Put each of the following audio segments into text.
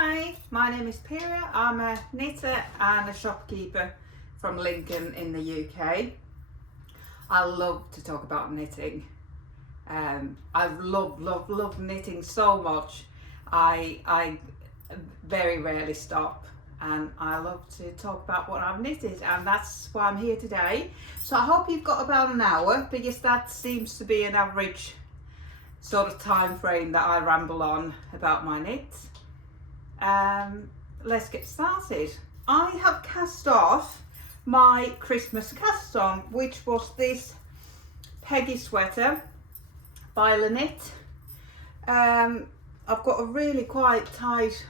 Hi, my name is Pira. I'm a knitter and a shopkeeper from Lincoln in the UK. I love to talk about knitting. I love knitting so much. I very rarely stop, and I love to talk about what I've knitted, and that's why I'm here today. So I hope you've got about an hour, because that seems to be an average sort of time frame that I ramble on about my knits. Let's get started. I have cast off my Christmas Caston, which was this Peggy Sweater by Knit. I've got a really quite tight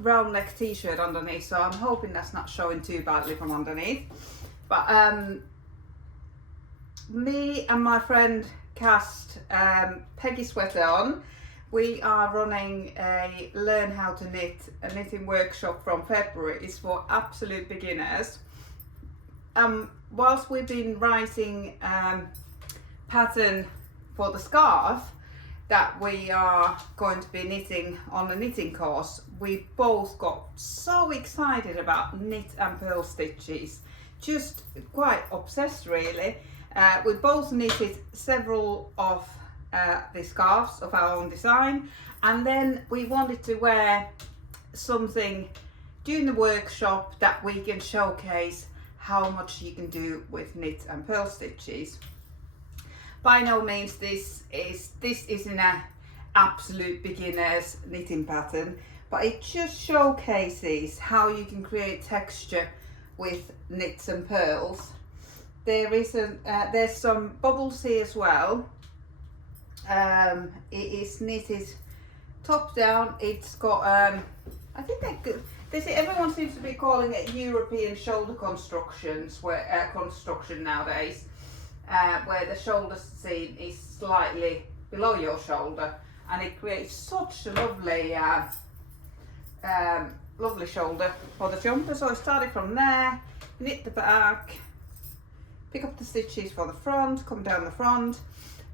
round neck t-shirt underneath, so I'm hoping that's not showing too badly from underneath. But me and my friend cast Peggy Sweater on. We are running a learn how to knit, a knitting workshop from February. It's for absolute beginners. Whilst we've been writing pattern for the scarf that we are going to be knitting on the knitting course, we both got so excited about knit and purl stitches, just quite obsessed really. We both knitted several of the scarves of our own design, and then we wanted to wear something during the workshop that we can showcase how much you can do with knit and purl stitches. By no means this isn't an absolute beginner's knitting pattern, but it just showcases how you can create texture with knits and purls. There's some bubbles here as well. It is knitted top down. It's got I think everyone seems to be calling it European shoulder constructions, where construction nowadays, where the shoulder seam is slightly below your shoulder, and it creates such a lovely lovely shoulder for the jumper. So I started from there, knit the back, pick up the stitches for the front, come down the front,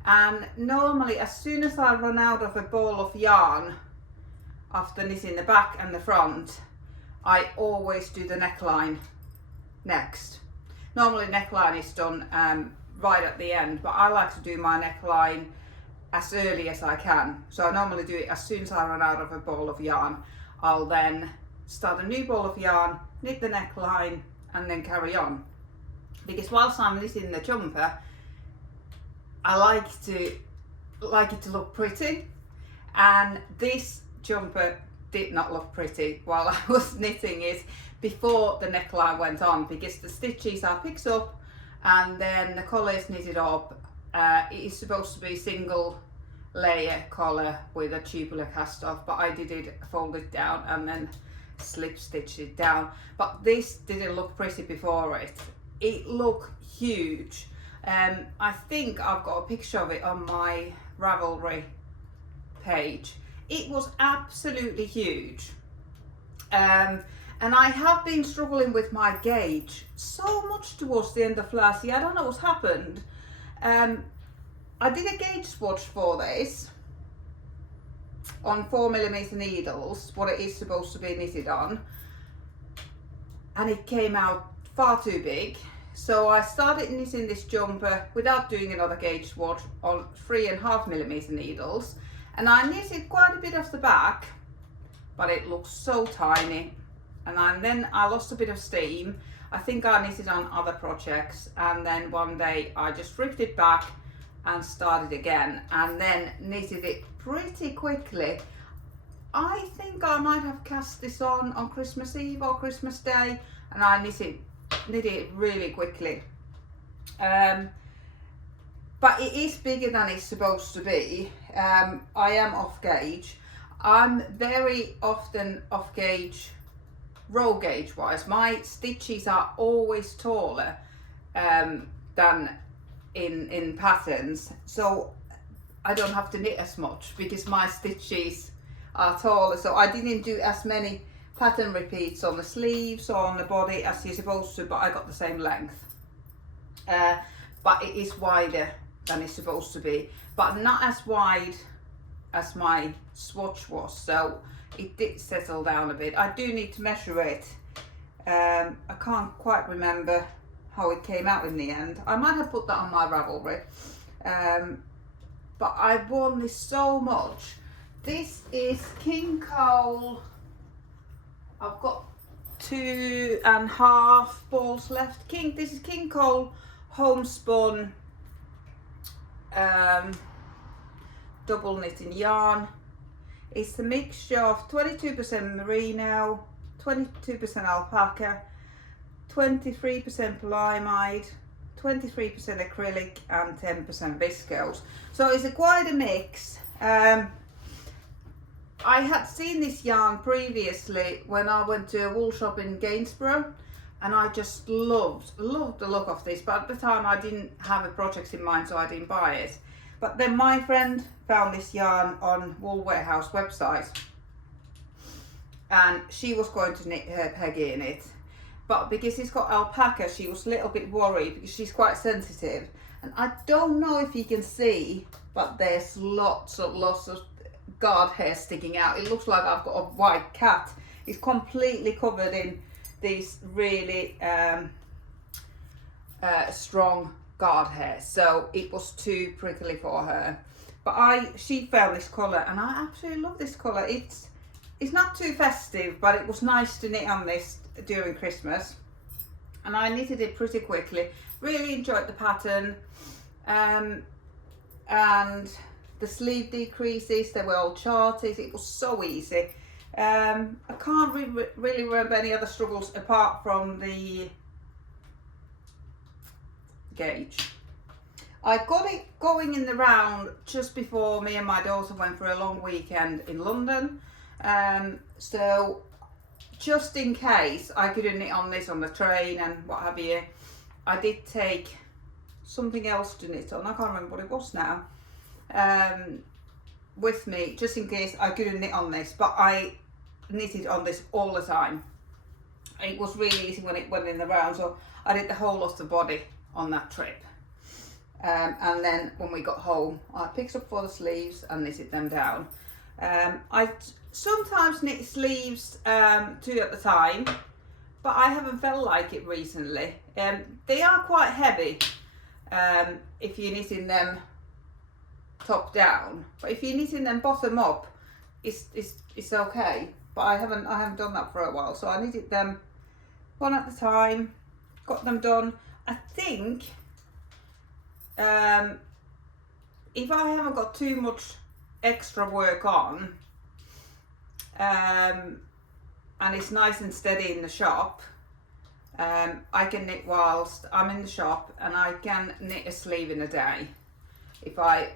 and normally as soon as I run out of a ball of yarn after knitting the back and the front, I always do the neckline next. Normally neckline is done right at the end, but I like to do my neckline as early as I can. So I normally do it as soon as I run out of a ball of yarn. I'll then start a new ball of yarn, knit the neckline, and then carry on. Because whilst I'm knitting the jumper, I like it to look pretty, and this jumper did not look pretty while I was knitting it before the neckline went on, because the stitches are picked up and then the collar is knitted up. It is supposed to be single layer collar with a tubular cast off, but I did it, fold it down and then slip stitch it down. But this didn't look pretty before it. It looked huge. I think I've got a picture of it on my Ravelry page. It was absolutely huge. And I have been struggling with my gauge so much towards the end of last year. I don't know what's happened. I did a gauge swatch for this on 4mm needles, what it is supposed to be knitted on, and it came out far too big. So I started knitting this jumper without doing another gauge swatch on 3.5mm needles, and I knitted quite a bit of the back, but it looks so tiny. And then I lost a bit of steam. I think I knitted on other projects, and then one day I just ripped it back and started again, and then knitted it pretty quickly. I think I might have cast this on Christmas Eve or Christmas Day, and I knit it really quickly. But it is bigger than it's supposed to be. I am off gauge. I'm very often off gauge row gauge wise. My stitches are always taller than in patterns, so I don't have to knit as much because my stitches are taller. So I didn't do as many pattern repeats on the sleeves or on the body as you're supposed to, but I got the same length. But it is wider than it's supposed to be, but not as wide as my swatch was, so it did settle down a bit. I do need to measure it. I can't quite remember how it came out in the end. I might have put that on my Ravelry. But I've worn this so much. This is King Cole. I've got 2.5 balls left. This is King Cole homespun double knitting yarn. It's a mixture of 22% merino, 22% alpaca, 23% polyamide, 23% acrylic and 10% viscose. So it's quite a mix. I had seen this yarn previously when I went to a wool shop in Gainsborough, and I just loved the look of this, but at the time I didn't have a project in mind, so I didn't buy it. But then my friend found this yarn on Wool Warehouse website, and she was going to knit her Peggy in it, but because it's got alpaca, she was a little bit worried because she's quite sensitive. And I don't know if you can see, but there's lots of guard hair sticking out. It looks like I've got a white cat. It's completely covered in these really strong guard hair, so it was too prickly for her. But she found this colour, and I absolutely love this colour. It's not too festive, but it was nice to knit on this during Christmas, and I knitted it pretty quickly. Really enjoyed the pattern, and the sleeve decreases, they were all charted. It was so easy. I can't really remember any other struggles apart from the gauge. I got it going in the round just before me and my daughter went for a long weekend in London. So just in case I couldn't knit on this on the train and what have you, I did take something else to knit on. I can't remember what it was now. With me, just in case I couldn't knit on this, but I knitted on this all the time. It was really easy when it went in the round, so I did the whole of the body on that trip. And then when we got home, I picked up for the sleeves and knitted them down. I sometimes knit sleeves 2 at a time, but I haven't felt like it recently. They are quite heavy if you're knitting them top down, but if you're knitting them bottom up, it's okay. But I haven't done that for a while, so I knitted them 1 at a time, got them done. I think if I haven't got too much extra work on, and it's nice and steady in the shop, I can knit whilst I'm in the shop, and I can knit a sleeve in a day. If I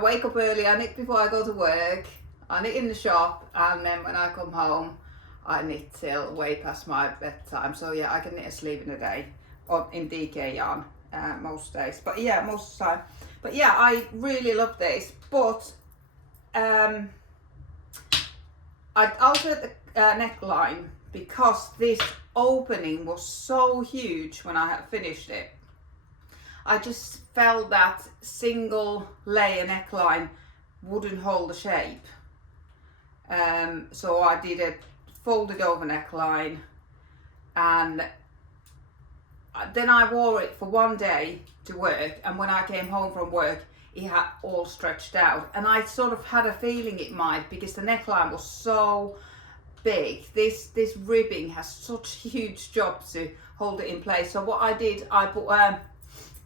wake up early, I knit before I go to work, I knit in the shop, and then when I come home, I knit till way past my bedtime. So yeah, I can knit a sleeve in a day, or in DK yarn most days. But yeah, most of the time. But yeah, I really love this. But I altered the neckline because this opening was so huge when I had finished it. I just felt that single layer neckline wouldn't hold the shape. So I did a folded over neckline, and then I wore it for 1 day to work, and when I came home from work it had all stretched out, and I sort of had a feeling it might, because the neckline was so big. This ribbing has such a huge job to hold it in place. So what I did, I put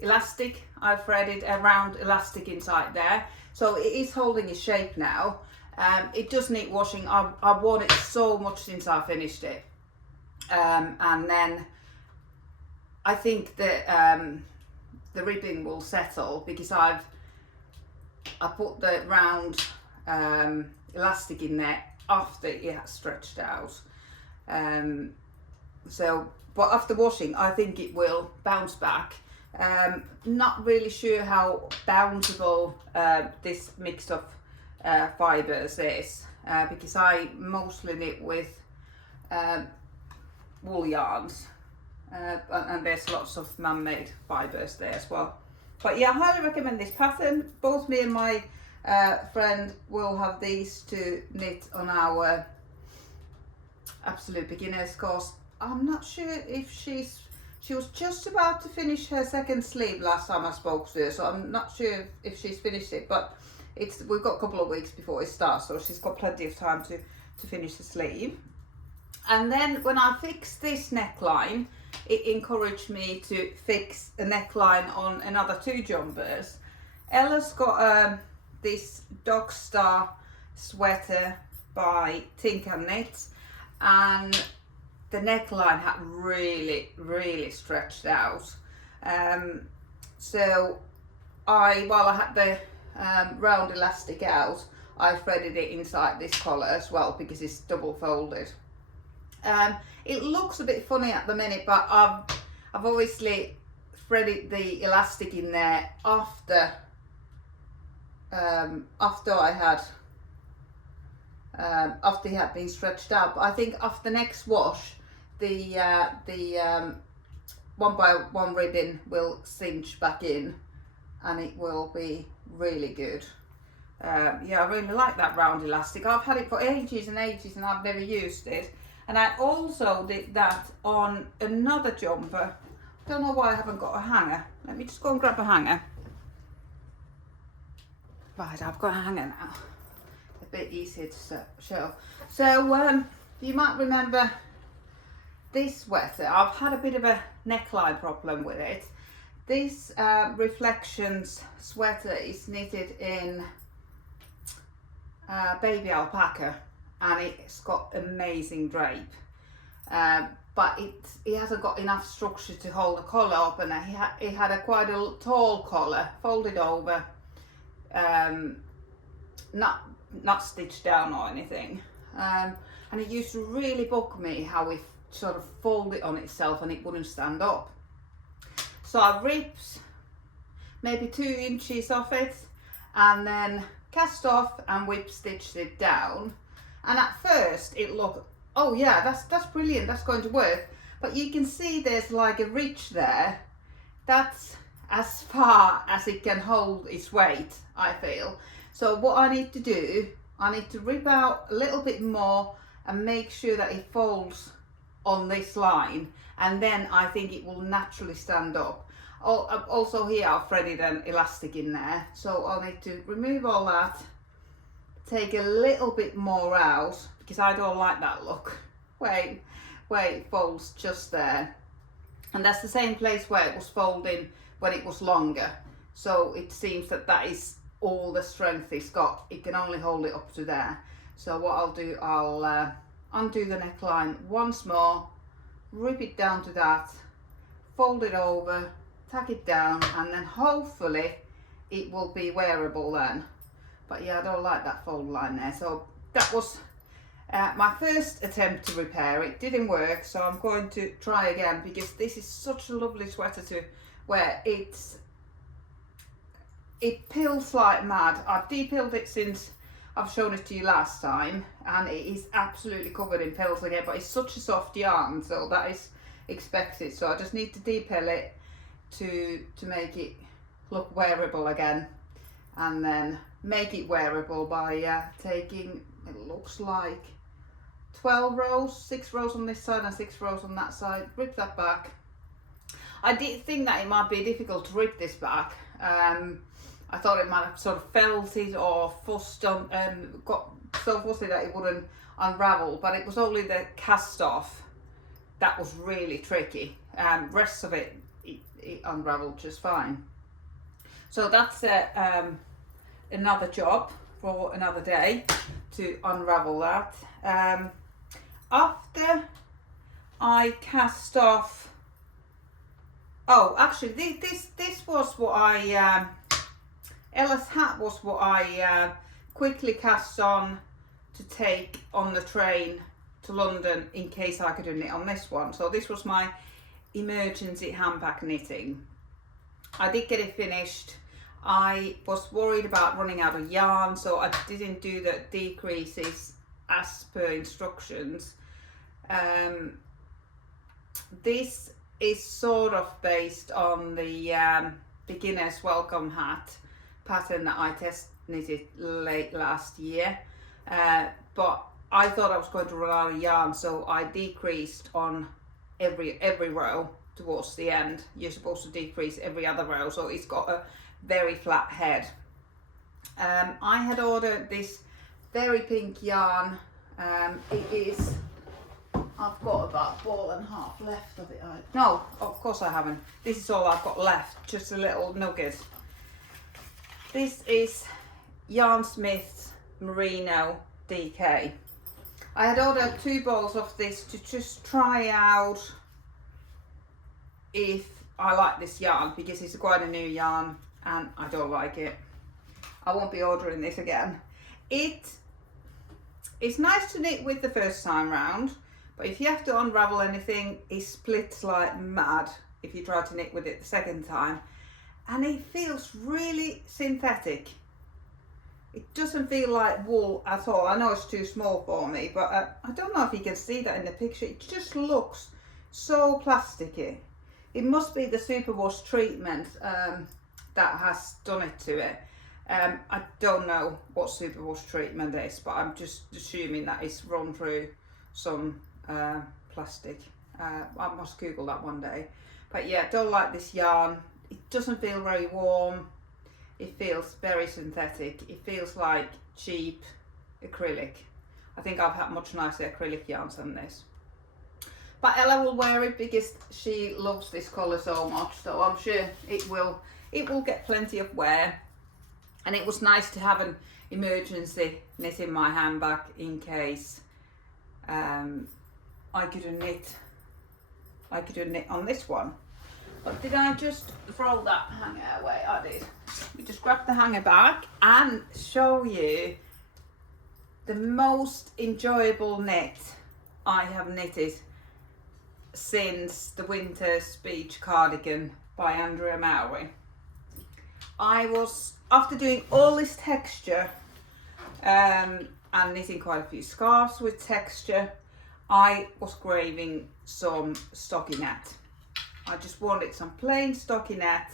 elastic, I threaded a round elastic inside there, so it is holding its shape now. It does need washing. I've worn it so much since I finished it, and then I think that the ribbing will settle, because I put the round elastic in there after it has stretched out. But after washing, I think it will bounce back. Not really sure how bounceable this mix of fibres is, because I mostly knit with wool yarns, and there's lots of man-made fibres there as well. But yeah, I highly recommend this pattern. Both me and my friend will have these to knit on our absolute beginners course. I'm not sure if she was just about to finish her second sleeve last time I spoke to her, so I'm not sure if she's finished it, but we've got a couple of weeks before it starts, so she's got plenty of time to finish the sleeve. And then when I fixed this neckline, it encouraged me to fix a neckline on another 2 jumpers. Ella's got this Dog Star sweater by Tinker Knits, and the neckline had really stretched out. So while I had the round elastic out, I threaded it inside this collar as well because it's double folded. It looks a bit funny at the minute, but I've obviously threaded the elastic in there after it had been stretched out. But I think after the next wash, the 1x1 ribbon will cinch back in, and it will be really good. Yeah, I really like that round elastic. I've had it for ages and ages and I've never used it. And I also did that on another jumper. Don't know why I haven't got a hanger. Let me just go and grab a hanger. Right, I've got a hanger now. A bit easier to show. So you might remember this sweater. I've had a bit of a neckline problem with it. This Reflections sweater is knitted in baby alpaca, and it's got amazing drape, but it hasn't got enough structure to hold the collar up, and it had quite a tall collar, folded over, not stitched down or anything, and it used to really bug me how it sort of folded on itself and it wouldn't stand up. So I ripped maybe 2 inches off it and then cast off and whip stitched it down. And at first it looked, oh yeah, that's brilliant, that's going to work. But you can see there's like a ridge there. That's as far as it can hold its weight, I feel. So what I need to do, I need to rip out a little bit more and make sure that it folds on this line, and then I think it will naturally stand up. Also here I've threaded an elastic in there, so I'll need to remove all that, take a little bit more out because I don't like that look where it folds just there, and that's the same place where it was folding when it was longer, so it seems that is all the strength it's got. It can only hold it up to there. So what I'll do, I'll undo the neckline once more, rip it down to that, fold it over, tack it down, and then hopefully it will be wearable then. But yeah, I don't like that fold line there. So that was my first attempt to repair. It didn't work, so I'm going to try again because this is such a lovely sweater to wear. It pills like mad. I've depilled it since I've shown it to you last time, and it is absolutely covered in pills again, but it's such a soft yarn, so that is expected. So I just need to depill it to make it look wearable again, and then make it wearable by taking, it looks like 12 rows, 6 rows on this side and 6 rows on that side, rip that back. I did think that it might be difficult to rip this back. I thought it might have sort of felted or fussed on, got so fussy that it wouldn't unravel, but it was only the cast off that was really tricky. Rest of it unraveled just fine. So that's another job for another day to unravel that. After I cast off, oh actually this was what I Ella's hat was what I quickly cast on to take on the train to London in case I couldn't knit on this one. So this was my emergency handbag knitting. I did get it finished. I was worried about running out of yarn, so I didn't do the decreases as per instructions. This is sort of based on the beginner's welcome hat pattern that I knitted late last year, but I thought I was going to run out of yarn, so I decreased on every row towards the end. You're supposed to decrease every other row, so it's got a very flat head. I had ordered this very pink yarn. It is, I've got about a ball and a half left of it. No, of course I haven't. This is all I've got left, just a little nugget. This is Yarn Smith's Merino DK. I had ordered 2 balls of this to just try out if I like this yarn, because it's quite a new yarn and I don't like it. I won't be ordering this again. It's nice to knit with the first time round, but if you have to unravel anything, it splits like mad if you try to knit with it the second time, and it feels really synthetic. It doesn't feel like wool at all. I know it's too small for me, but I don't know if you can see that in the picture. It just looks so plasticky. It must be the superwash treatment that has done it to it. I don't know what superwash treatment is, but I'm just assuming that it's run through some plastic. I must Google that one day. But yeah, don't like this yarn. It doesn't feel very warm. It feels very synthetic. It feels like cheap acrylic. I think I've had much nicer acrylic yarns than this. But Ella will wear it because she loves this colour so much, so I'm sure it will get plenty of wear. And it was nice to have an emergency knit in my handbag in case I couldn't knit on this one. But did I just throw that hanger away? I did. We just grab the hanger back and show you the most enjoyable knit I have knitted since the Winter Speech cardigan by Andrea Mowry. I was, after doing all this texture and knitting quite a few scarves with texture, I was craving some stockinette. I just wanted some plain stockinette,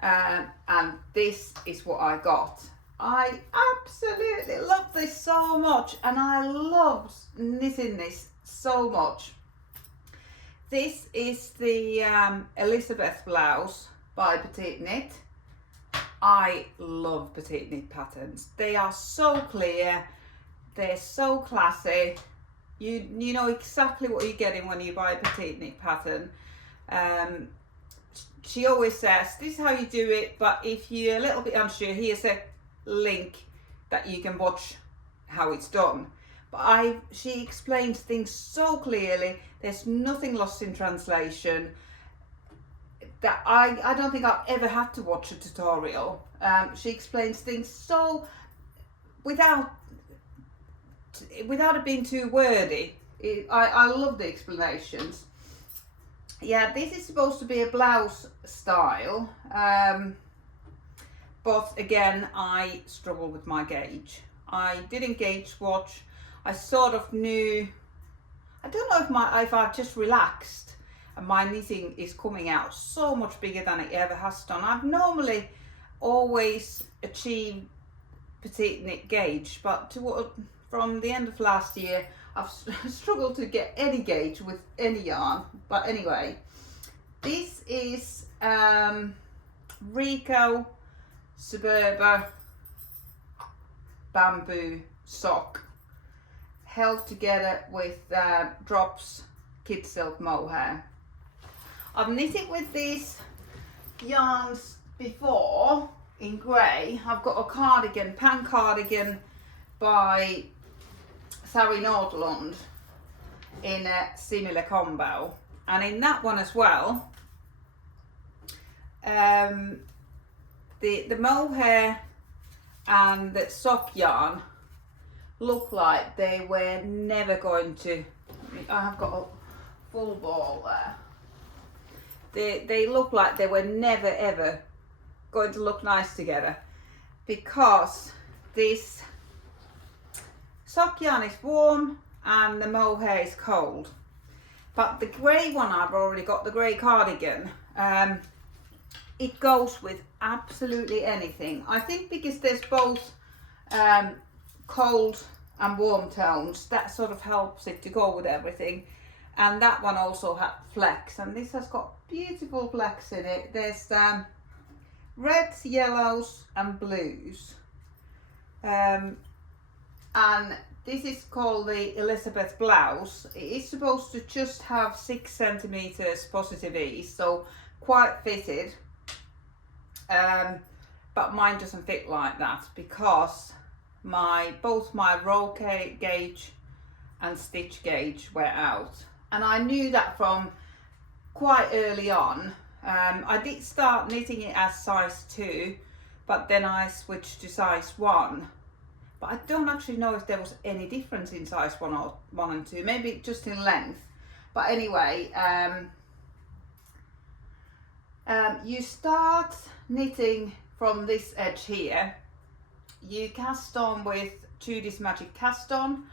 and this is what I got. I absolutely love this so much, and I loved knitting this so much. This is the Elisabeth Blouse by Petite Knit. I love Petite Knit patterns. They are so clear, they're so classy. You know exactly what you're getting when you buy a Petite Knit pattern. She always says, this is how you do it, but if you're a little bit unsure, here's a link that you can watch how it's done. But she explains things so clearly, there's nothing lost in translation, that I don't think I've ever had to watch a tutorial. She explains things so without it being too wordy. I love the explanations. Yeah, this is supposed to be a blouse style, but again, I struggle with my gauge. I didn't gauge swatch. I sort of knew, I don't know if I've just relaxed and my knitting is coming out so much bigger than it ever has done. I've normally always achieved Petite Knit gauge, but from the end of last year, I've struggled to get any gauge with any yarn. But anyway, this is Rico Suburba bamboo sock, held together with Drops Kid Silk Mohair. I've knitted with these yarns before in grey. I've got a cardigan, pan cardigan by Sari Nordlund in a similar combo, and in that one as well, the mohair and the sock yarn look like they were never going to, I have got a full ball there, they look like they were never ever going to look nice together, because this sock yarn is warm and the mohair is cold. But the grey one, I've already got the grey cardigan. it goes with absolutely anything. I think because there's both cold and warm tones, that sort of helps it to go with everything. And that one also had flecks, and this has got beautiful flecks in it. There's reds, yellows and blues. And this is called the Elisabeth Blouse. It is supposed to just have 6 centimeters positive ease, so quite fitted. But mine doesn't fit like that because both my row gauge and stitch gauge were out. And I knew that from quite early on. I did start knitting it as size 2, but then I switched to size 1. But I don't actually know if there was any difference in size 1 and 2, maybe just in length. But anyway, you start knitting from this edge here. You cast on with Judy's Magic Caston,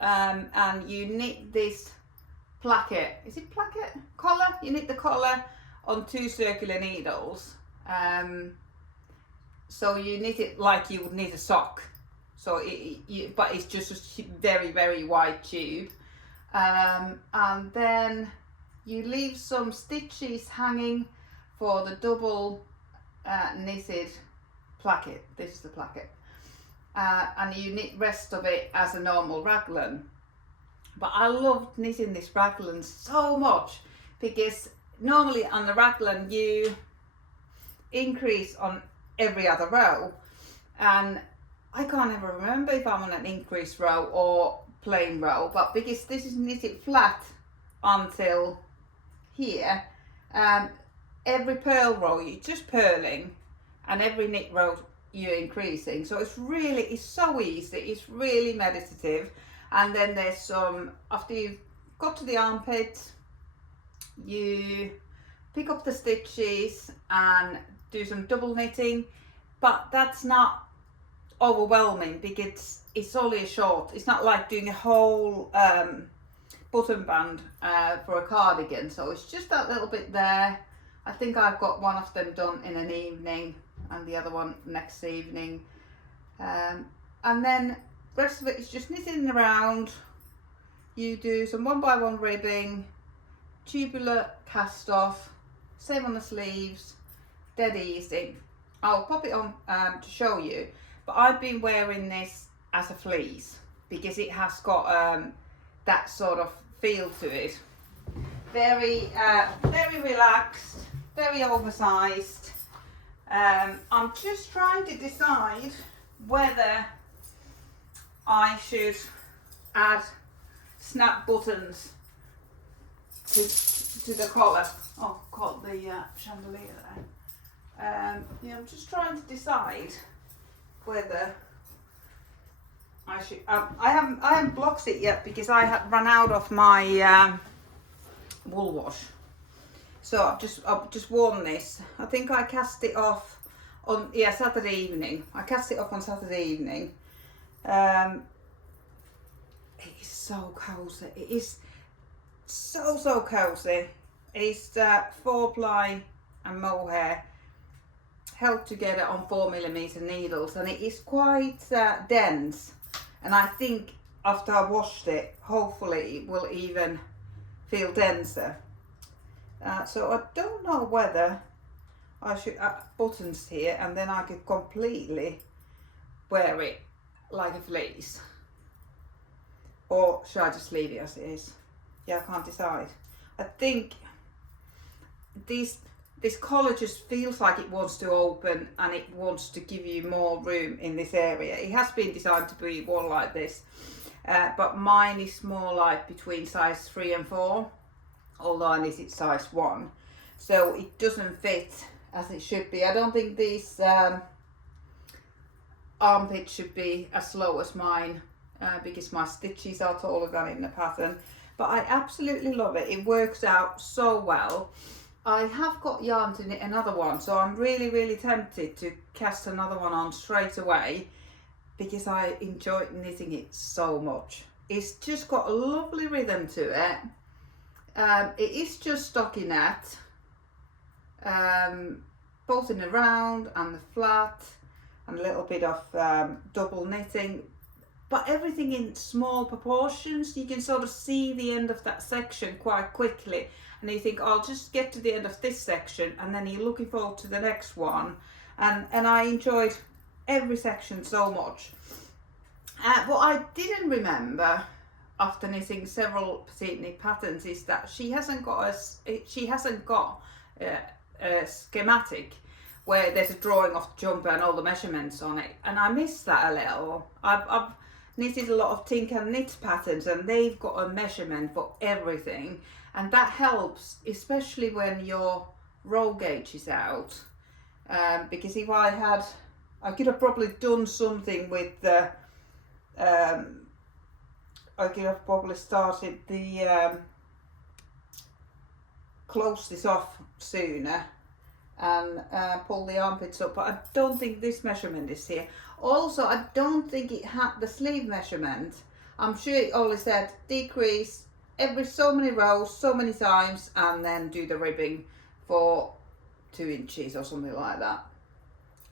and you knit this placket. Is it placket? Collar? You knit the collar on 2 circular needles. So you knit it like you would knit a sock. So but it's just a very, very wide tube. And then you leave some stitches hanging for the double knitted placket. This is the placket. And you knit rest of it as a normal raglan. But I loved knitting this raglan so much because normally on the raglan you increase on every other row, and I can't ever remember if I'm on an increase row or plain row, but because this is knitted flat until here, every purl row you're just purling, and every knit row you're increasing. So it's so easy, it's really meditative. And then there's some, after you've got to the armpit, you pick up the stitches and do some double knitting, but that's not overwhelming because it's only a short. It's not like doing a whole button band for a cardigan, so it's just that little bit there. I think I've got one of them done in an evening and the other one next evening, and then the rest of it is just knitting around. You do some 1x1 ribbing, tubular cast off, same on the sleeves, dead easy. I'll pop it on to show you, but I've been wearing this as a fleece because it has got that sort of feel to it. Very relaxed, very oversized. I'm just trying to decide whether I should add snap buttons to the collar. Oh, caught the chandelier there. Yeah, I'm just trying to decide whether I should. I haven't blocked it yet because I had run out of my wool wash. So I've just worn this. I think I cast it off on Saturday evening. I cast it off on Saturday evening. It is so cozy. It is so cozy. It's 4-ply and mohair held together on 4mm needles, and it is quite dense. And I think after I washed it, hopefully it will even feel denser. So I don't know whether I should add buttons here and then I could completely wear it like a fleece, or should I just leave it as it is? Yeah, I can't decide. I think this collar just feels like it wants to open and it wants to give you more room in this area. It has been designed to be worn like this, but mine is more like between size 3 and 4, although I knit it size 1, so it doesn't fit as it should be. I don't think these armpits should be as low as mine because my stitches are taller than in the pattern, but I absolutely love it. It works out so well. I have got yarn to knit another one, so I'm really tempted to cast another one on straight away because I enjoy knitting it so much. It's just got a lovely rhythm to it. It is just stockinette, both in the round and the flat, and a little bit of double knitting, but everything in small proportions. You can sort of see the end of that section quite quickly, and you think, I'll just get to the end of this section, and then you're looking forward to the next one. And I enjoyed every section so much. What I didn't remember after knitting several petite knit patterns is that she hasn't got a schematic where there's a drawing of the jumper and all the measurements on it, and I missed that a little. I've knitted a lot of Tink and Knit patterns, and they've got a measurement for everything, and that helps, especially when your roll gauge is out. Because if I could have probably done something with the I could have probably started the close this off sooner and pull the armpits up, but I don't think this measurement is here. Also, I don't think it had the sleeve measurement. I'm sure it only said decrease every so many rows, so many times, and then do the ribbing for 2 inches or something like that.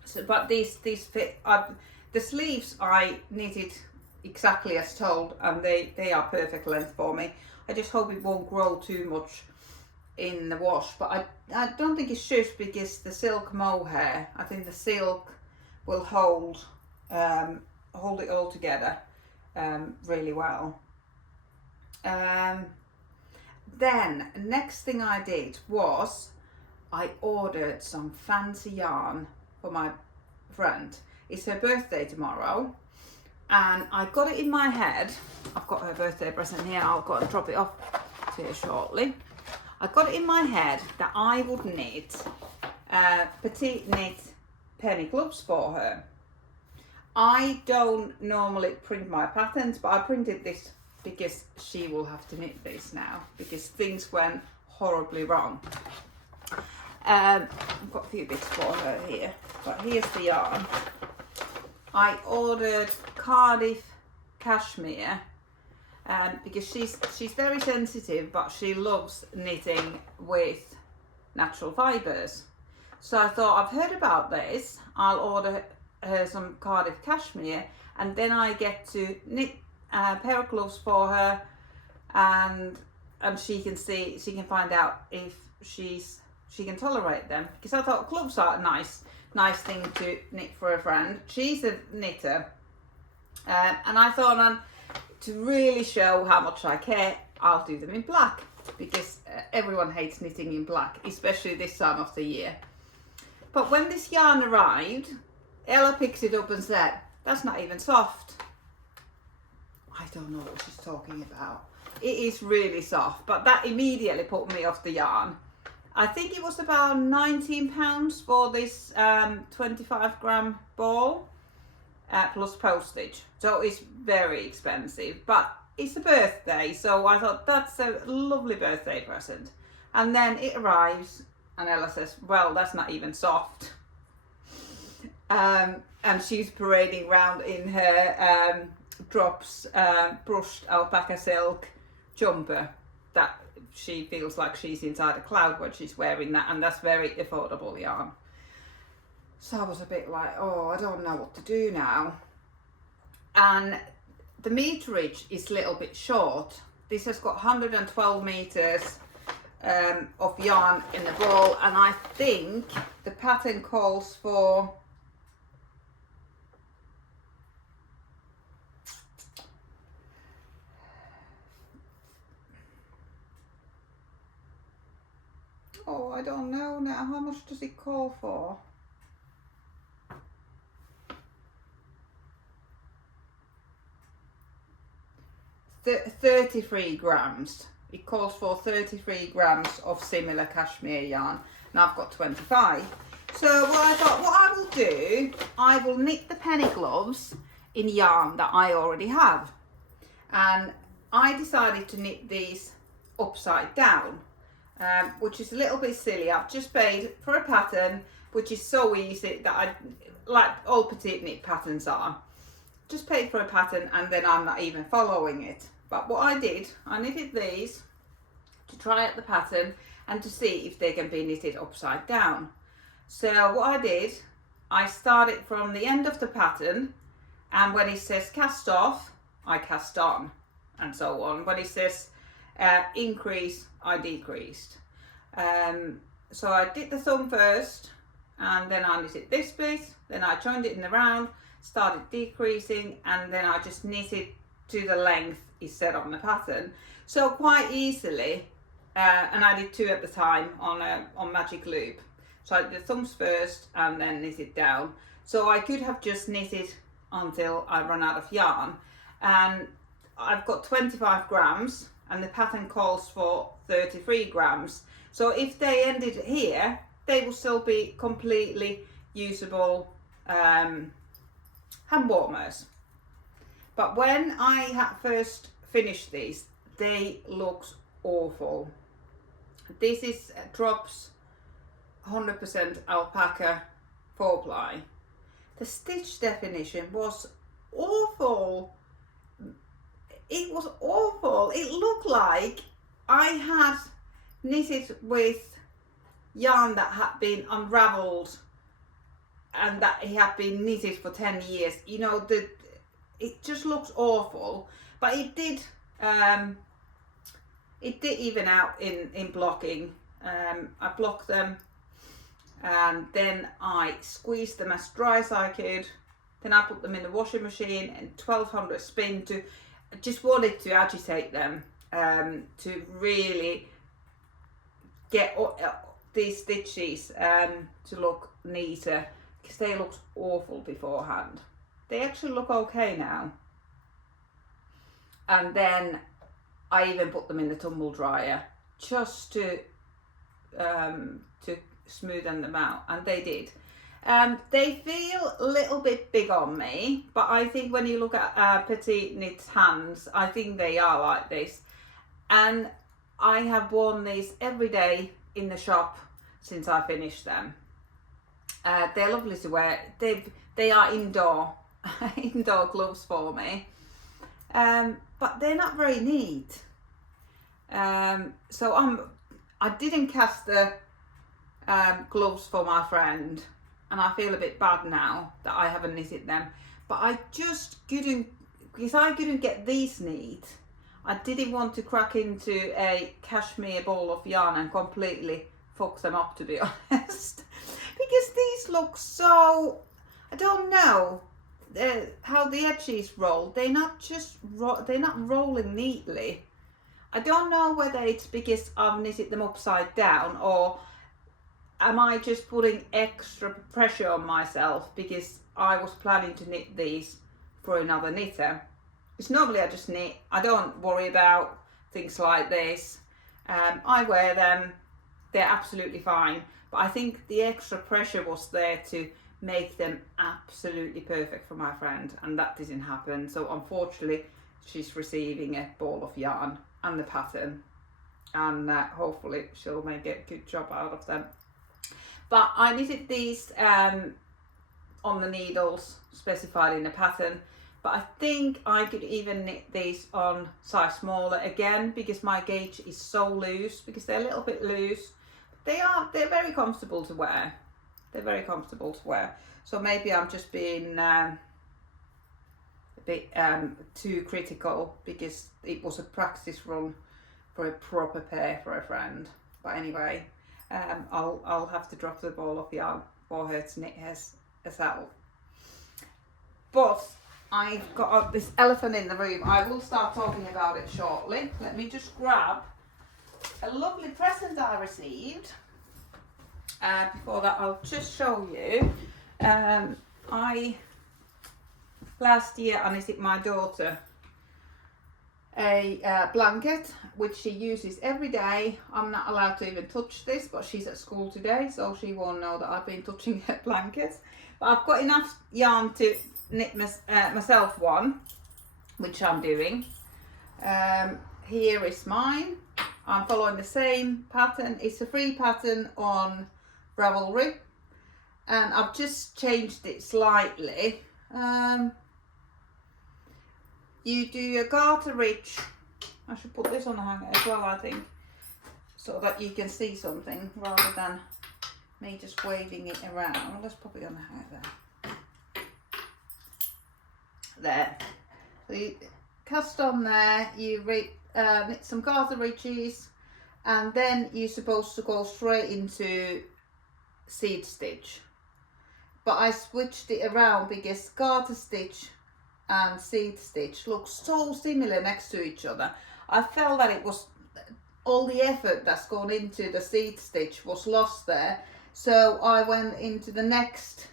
So, but these fit. The sleeves I knitted exactly as told, and they are perfect length for me. I just hope it won't grow too much in the wash, but I don't think it should, because the silk mohair, I think the silk will hold it all together really well. Then next thing I did was I ordered some fancy yarn for my friend. It's her birthday tomorrow, and I got it in my head. I've got her birthday present here. I'll go and drop it off to her shortly. I got it in my head that I would knit petite knit penny gloves for her. I don't normally print my patterns, but I printed this because she will have to knit this now, because things went horribly wrong. I've got a few bits for her here, but here's the yarn. I ordered Cardiff cashmere because she's very sensitive, but she loves knitting with natural fibres. So I thought, I've heard about this, I'll order her some Cardiff cashmere, and then I get to knit a pair of gloves for her, and she can find out if she can tolerate them, because I thought gloves are a nice thing to knit for a friend. She's a knitter, and I thought, to really show how much I care, I'll do them in black, because everyone hates knitting in black, especially this time of the year. But when this yarn arrived, Ella picks it up and said, that's not even soft. I don't know what she's talking about. It is really soft, but that immediately put me off the yarn. I think it was about £19 for this 25 gram ball, plus postage. So it's very expensive, but it's a birthday, so I thought that's a lovely birthday present. And then it arrives, and Ella says, well, that's not even soft. And she's parading around in her drops brushed alpaca silk jumper that she feels like she's inside a cloud when she's wearing that, and that's very affordable yarn. So I was a bit like, oh, I don't know what to do now. And the meterage is a little bit short. This has got 112 meters of yarn in the ball, and I think the pattern calls for I don't know now. How much does it call for? Th 33 grams. It calls for 33 grams of similar cashmere yarn. Now I've got 25. So what I thought, what I will do, I will knit the penny gloves in yarn that I already have. And I decided to knit these upside down. Which is a little bit silly. I've just paid for a pattern which is so easy, that like all petite knit patterns are. Just paid for a pattern, and then I'm not even following it. But what I did, I knitted these to try out the pattern and to see if they can be knitted upside down. So what I did, I started from the end of the pattern, and when it says cast off, I cast on, and so on. When it says increase, I decreased. So I did the thumb first, and then I knitted this bit, then I joined it in the round, started decreasing, and then I just knitted to the length is set on the pattern. So quite easily, and I did 2 at the time on magic loop. So I did the thumbs first and then knitted down. So I could have just knitted until I run out of yarn. And I've got 25 grams and the pattern calls for 33 grams. So if they ended here, they will still be completely usable hand warmers. But when I had first finished these, they looked awful. This is drops 100% alpaca 4-ply. The stitch definition was awful. It was awful. It looked like I had knitted with yarn that had been unravelled and that it had been knitted for 10 years. You know, it just looks awful, but it did even out in blocking. I blocked them, and then I squeezed them as dry as I could. Then I put them in the washing machine and 1200 spin to, I just wanted to agitate them to really get these stitches to look neater, because they looked awful beforehand. They actually look okay now. And then I even put them in the tumble dryer just to smoothen them out, and they did. They feel a little bit big on me, but I think when you look at petite knit hands, I think they are like this. And I have worn these every day in the shop since I finished them. They're lovely to wear. They are indoor gloves for me, but they're not very neat. So I didn't cast the gloves for my friend, and I feel a bit bad now that I haven't knitted them. But I just couldn't, because I couldn't get these neat. I didn't want to crack into a cashmere ball of yarn and completely fuck them up, to be honest. Because these look so, I don't know how the edges roll. They're not rolling neatly. I don't know whether it's because I've knitted them upside down, or am I just putting extra pressure on myself because I was planning to knit these for another knitter. Because normally I just knit, I don't worry about things like this. I wear them, they're absolutely fine. But I think the extra pressure was there to make them absolutely perfect for my friend, and that didn't happen. So unfortunately, she's receiving a ball of yarn and the pattern, and hopefully she'll make a good job out of them. But I knitted these on the needles specified in the pattern, but I think I could even knit these on size smaller again, because my gauge is so loose, because they're a little bit loose. They're very comfortable to wear. They're very comfortable to wear. So maybe I'm just being a bit too critical, because it was a practice run for a proper pair for a friend. But anyway, I'll have to drop the ball of yarn for her to knit herself. But I've got this elephant in the room. I will start talking about it shortly. Let me just grab a lovely present I received. Before that, I'll just show you. Last year I knitted my daughter a blanket which she uses every day. I'm not allowed to even touch this, but she's at school today, so she won't know that I've been touching her blankets. But I've got enough yarn to knit myself one, which I'm doing. Here is mine. I'm following the same pattern. It's a free pattern on Ravelry, and I've just changed it slightly. You do a garter ridge. I should put this on the hanger as well, I think, so that you can see something rather than me just waving it around. Let's pop it on the hair there. There. So you cast on there, you knit some garter ridges, and then you're supposed to go straight into seed stitch. But I switched it around because garter stitch and seed stitch look so similar next to each other. I felt that it was all the effort that's gone into the seed stitch was lost there. So I went into the next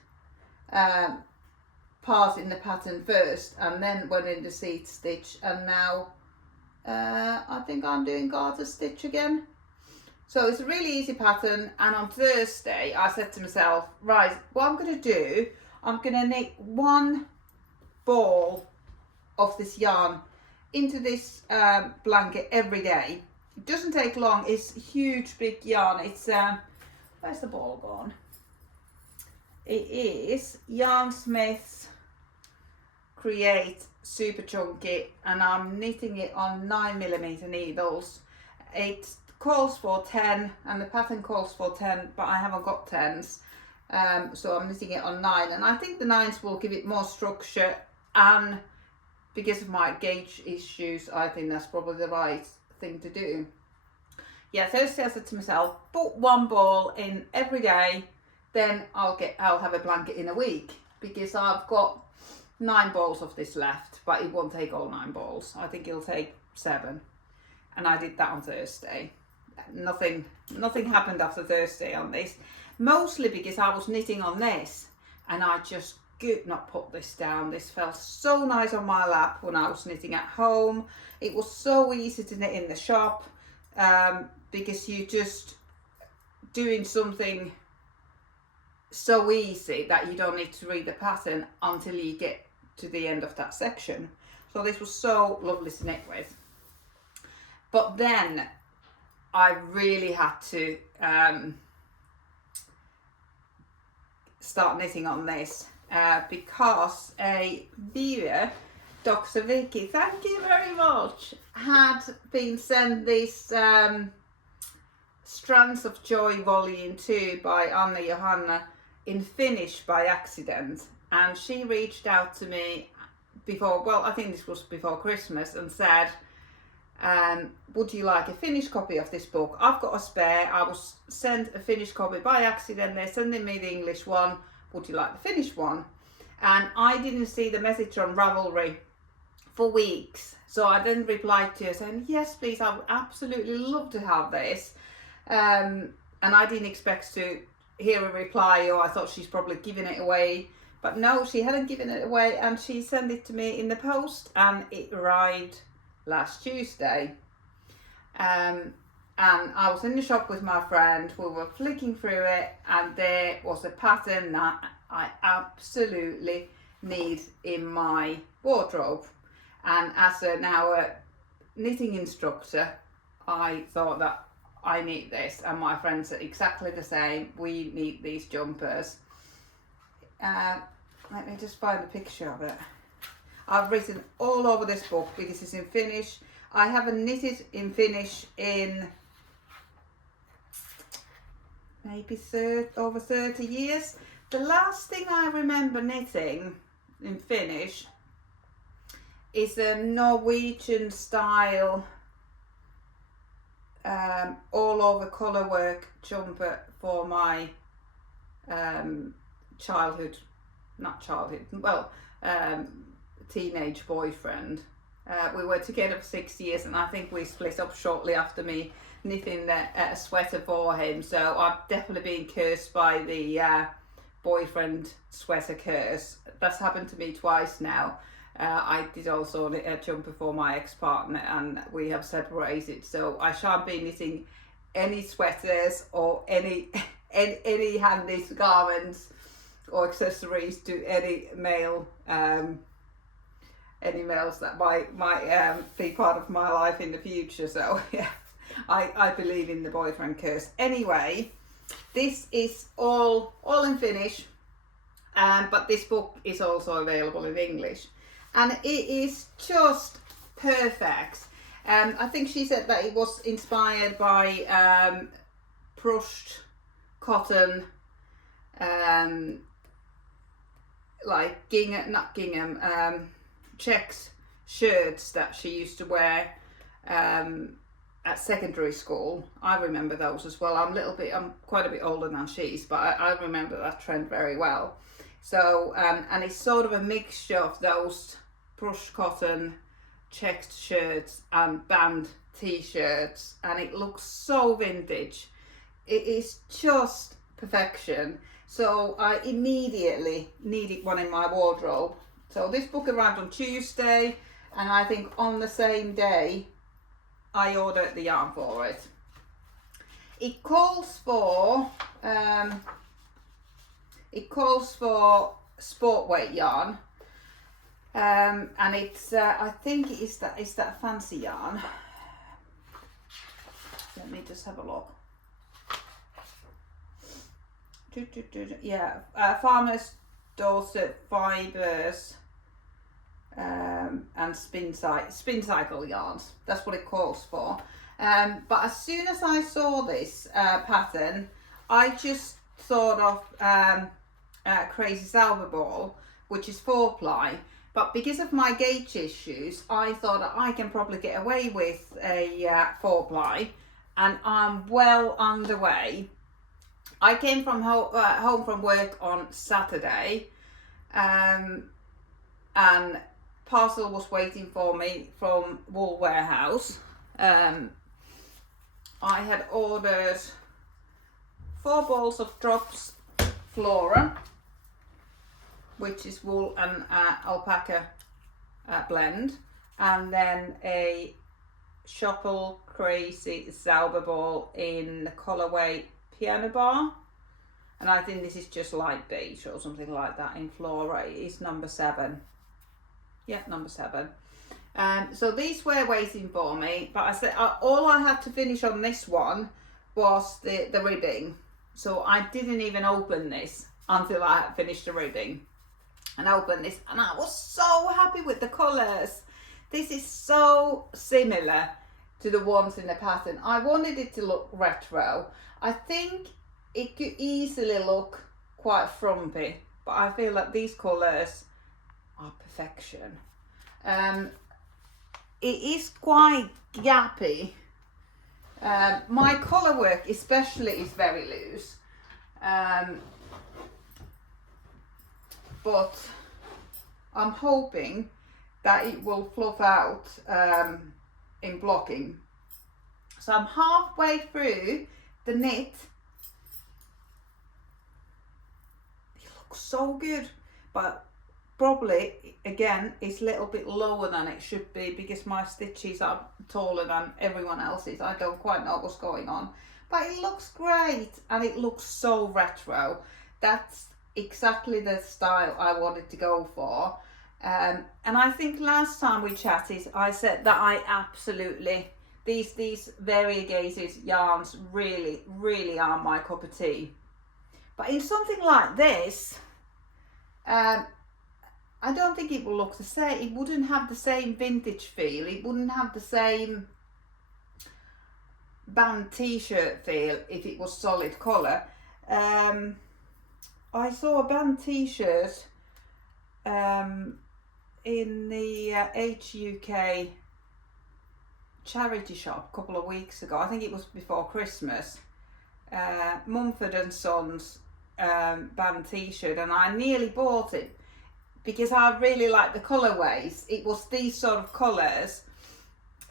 part in the pattern first and then went into seed stitch, and now I think I'm doing garter stitch again. So it's a really easy pattern, and on Thursday I said to myself, right, what I'm going to do, I'm going to knit one ball of this yarn into this blanket every day. It doesn't take long, it's huge big yarn. It's where's the ball gone? It is Yarn Smith's Create Super Chunky, and I'm knitting it on 9mm needles. It calls for 10 and the pattern calls for 10, but I haven't got 10s, so I'm knitting it on 9, and I think the 9s will give it more structure, and because of my gauge issues I think that's probably the right thing to do. Yeah, Thursday I said to myself, put one ball in every day, then I'll have a blanket in a week, because I've got 9 balls of this left, but it won't take all 9 balls. I think it'll take 7, and I did that on Thursday. Nothing happened after Thursday on this, mostly because I was knitting on this and I just could not put this down. This felt so nice on my lap when I was knitting at home. It was so easy to knit in the shop, because you're just doing something so easy that you don't need to read the pattern until you get to the end of that section. So this was so lovely to knit with. But then I really had to start knitting on this because a viewer, Dr. Vicky, thank you very much, had been sent this Strands of Joy Volume 2 by Anna Johanna in Finnish by accident, and she reached out to me before, well, I think this was before Christmas, and said, would you like a Finnish copy of this book? I've got a spare. I was sent a Finnish copy by accident. They're sending me the English one. Would you like the Finnish one? And I didn't see the message on Ravelry for weeks. So I then replied to her saying, yes, please, I would absolutely love to have this. And I didn't expect to hear a reply, or I thought she's probably given it away. But no, she hadn't given it away, and she sent it to me in the post, and it arrived last Tuesday. And I was in the shop with my friend. We were flicking through it, and there was a pattern that I absolutely need in my wardrobe. And as a knitting instructor, I thought that I need this, and my friends are exactly the same. We need these jumpers. Let me just find a picture of it. I've written all over this book because it's in Finnish. I haven't knitted in Finnish in maybe over 30 years. The last thing I remember knitting in Finnish is a Norwegian style all over colourwork jumper for my teenage boyfriend. We were together for 6 years, and I think we split up shortly after me knitting a sweater for him. So I've definitely been cursed by the boyfriend sweater curse. That's happened to me twice now. I did also knit a jumper for my ex-partner, and we have separated. So I shan't be knitting any sweaters or any handy garments or accessories to any males that might be part of my life in the future. So yeah, I believe in the boyfriend curse. Anyway, this is all in Finnish, but this book is also available in English, and it is just perfect. I think she said that it was inspired by brushed cotton like gingham, checks shirts that she used to wear at secondary school. I remember those as well. I'm quite a bit older than she is, but I remember that trend very well. So, and it's sort of a mixture of those brushed cotton checked shirts and band t-shirts, and it looks so vintage. It is just perfection. So I immediately needed one in my wardrobe. So this book arrived on Tuesday, and I think on the same day I ordered the yarn for it. It calls for sport weight yarn, and it's I think it's that fancy yarn. Let me just have a look. Yeah, Farmers Dorset Fibres and spin cycle yarns. That's what it calls for. But as soon as I saw this pattern, I just thought of Crazy Salver Ball, which is 4-ply. But because of my gauge issues, I thought that I can probably get away with a 4-ply, and I'm well underway. I came from home from work on Saturday, and parcel was waiting for me from Wool Warehouse. I had ordered 4 balls of Drops Flora, which is wool and alpaca blend, and then a Shopple Crazy Salver Ball in the colourway Piano Bar, and I think this is just light beige or something like that in Flora. It is number 7. Yeah, number 7. So these were waiting for me, but I said all I had to finish on this one was the ribbing. So I didn't even open this until I had finished the ribbing, and opened this, and I was so happy with the colours. This is so similar to the ones in the pattern. I wanted it to look retro. I think it could easily look quite frumpy, but I feel like these colours are perfection. It is quite gappy. My colour work especially is very loose, but I'm hoping that it will fluff out in blocking. So I'm halfway through the knit. It looks so good, but probably again it's a little bit lower than it should be because my stitches are taller than everyone else's. I don't quite know what's going on, but it looks great and it looks so retro. That's exactly the style I wanted to go for. And I think last time we chatted I said that I absolutely, these variegated yarns really are my cup of tea. But in something like this, I don't think it will look the same. It wouldn't have the same vintage feel. It wouldn't have the same band t-shirt feel if it was solid colour. I saw a band t-shirt in the HUK charity shop a couple of weeks ago. I think it was before Christmas. Mumford and Sons band t-shirt, and I nearly bought it because I really like the colourways. It was these sort of colours,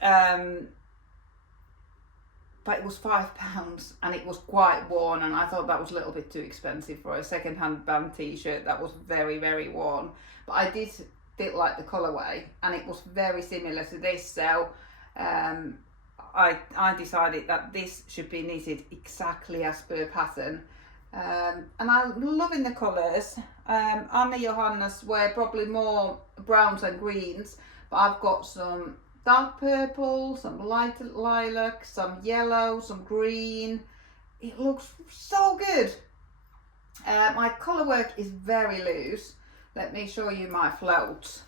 but it was £5 and it was quite worn, and I thought that was a little bit too expensive for a second-hand band t-shirt that was very worn. But I did like the colourway, and it was very similar to this, so I decided that this should be knitted exactly as per pattern. And I'm loving the colours. Anna Johanna's were probably more browns and greens, but I've got some dark purple, some light lilac, some yellow, some green. It looks so good. My colour work is very loose. Let me show you my floats.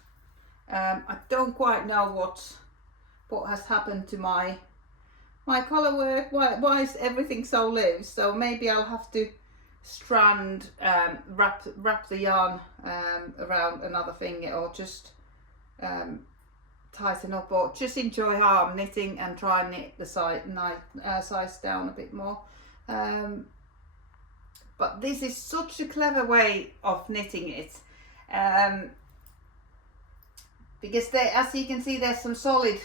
I don't quite know what has happened to my colour work. Why is everything so loose? So maybe I'll have to strand, wrap the yarn around another finger, or just tighten up, or just enjoy how I'm knitting and try and knit the size down a bit more. But this is such a clever way of knitting it, because there, as you can see, there's some solid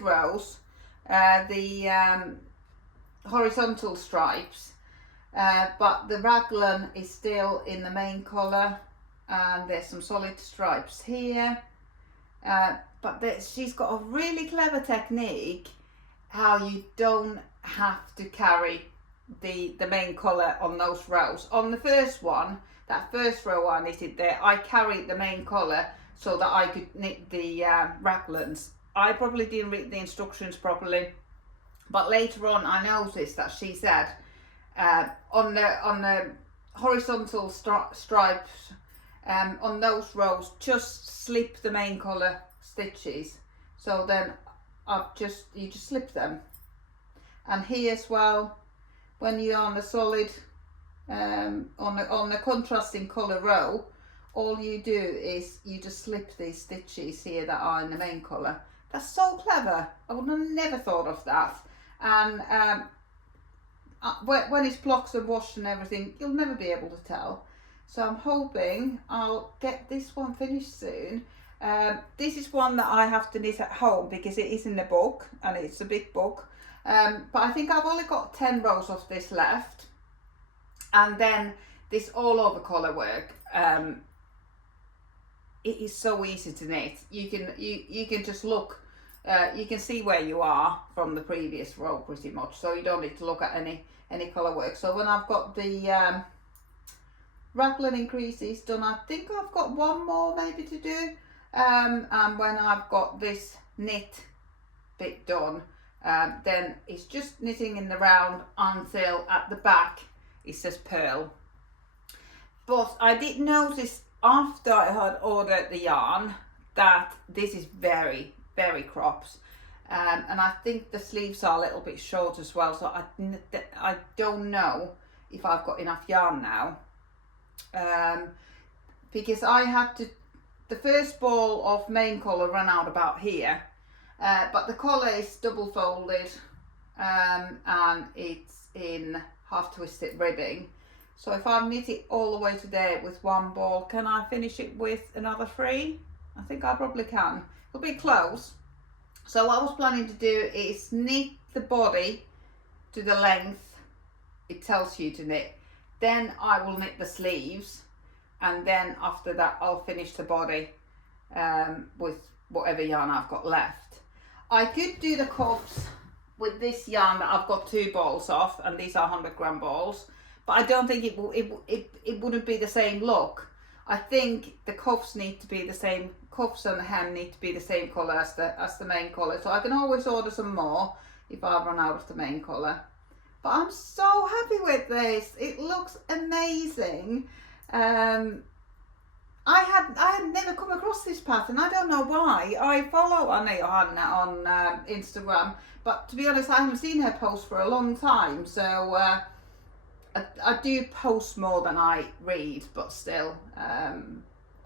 rows, the horizontal stripes, but the raglan is still in the main colour, and there's some solid stripes here, but she's got a really clever technique how you don't have to carry the main colour on those rows. On the first one, that first row I knitted there, I carried the main colour so that I could knit the raglans. I probably didn't read the instructions properly, but later on I noticed that she said on the horizontal stripes, on those rows, just slip the main colour stitches. So then you just slip them. And here as well, when you're on the solid, on the contrasting colour row, all you do is you just slip these stitches here that are in the main colour. That's so clever. I would have never thought of that. And when it's blocked and washed and everything, you'll never be able to tell. So I'm hoping I'll get this one finished soon. This is one that I have to knit at home because it is in the book and it's a big book. But I think I've only got 10 rows of this left, and then this all over colour work. It is so easy to knit. You can just look, you can see where you are from the previous row pretty much, so you don't need to look at any colour work. So when I've got the raglan increases done, I think I've got one more maybe to do, and when I've got this knit bit done, then it's just knitting in the round until at the back it says purl. But I did notice after I had ordered the yarn that this is very cropped, and I think the sleeves are a little bit short as well, so I don't know if I've got enough yarn now, because I had to, the first ball of main colour ran out about here. But the collar is double folded, and it's in half twisted ribbing. So if I knit it all the way to there with one ball, can I finish it with another 3? I think I probably can. It'll be close. So what I was planning to do is knit the body to the length it tells you to knit. Then I will knit the sleeves, and then after that I'll finish the body with whatever yarn I've got left. I could do the cuffs with this yarn that I've got 2 balls of, and these are 100-gram balls, but I don't think it wouldn't be the same look. I think the cuffs need to be the same, cuffs and the hem need to be the same colour as the main colour, so I can always order some more if I run out of the main colour. But I'm so happy with this. It looks amazing. I had never come across this pattern. I don't know why. I follow Anna on Instagram, but to be honest, I haven't seen her post for a long time. So I do post more than I read, but still, I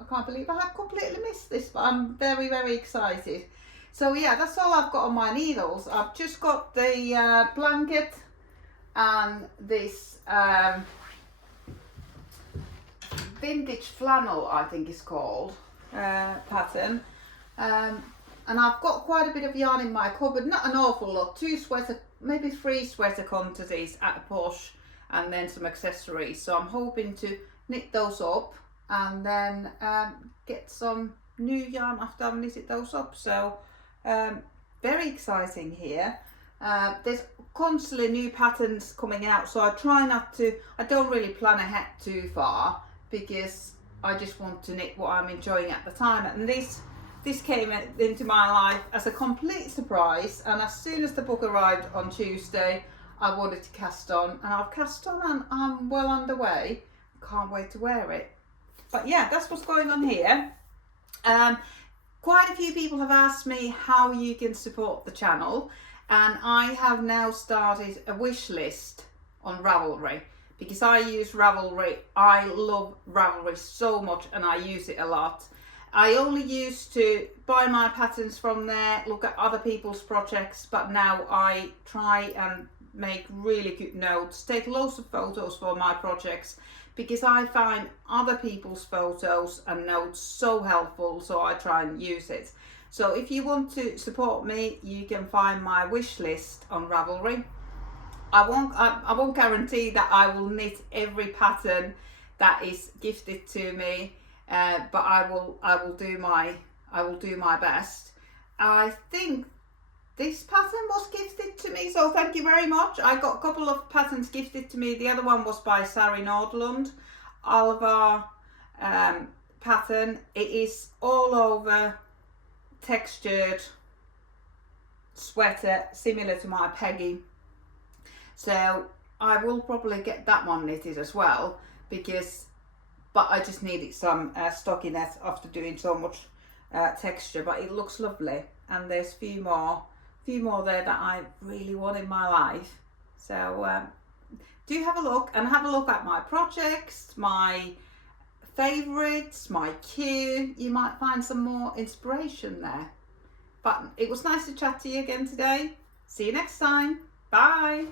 can't believe I had completely missed this. But I'm very excited. So yeah, that's all I've got on my needles. I've just got the blanket and this vintage flannel, I think it's called, pattern, and I've got quite a bit of yarn in my cupboard, not an awful lot, 2 sweater, maybe 3 sweater quantities at a push, and then some accessories. So I'm hoping to knit those up and then get some new yarn after I've knitted those up. So very exciting here. There's constantly new patterns coming out, so I try not to, I don't really plan ahead too far, because I just want to knit what I'm enjoying at the time. And this came into my life as a complete surprise, and as soon as the book arrived on Tuesday, I wanted to cast on, and I've cast on and I'm well underway. Can't wait to wear it. But yeah, that's what's going on here. Quite a few people have asked me how you can support the channel, and I have now started a wish list on Ravelry. because I use Ravelry. I love Ravelry so much and I use it a lot. I only used to buy my patterns from there, look at other people's projects, but now I try and make really good notes, take loads of photos for my projects, because I find other people's photos and notes so helpful, so I try and use it. So if you want to support me, you can find my wish list on Ravelry. I won't guarantee that I will knit every pattern that is gifted to me, but I will do my best. I think this pattern was gifted to me, so thank you very much. I got a couple of patterns gifted to me. The other one was by Sari Nordlund, Alvar pattern. It is all over textured sweater, similar to my Peggy. So I will probably get that one knitted as well, but I just needed some stockinette after doing so much texture. But it looks lovely, and there's a few more there that I really want in my life. So do have a look, and have a look at my projects, my favourites, my queue. You might find some more inspiration there. But it was nice to chat to you again today. See you next time. Bye.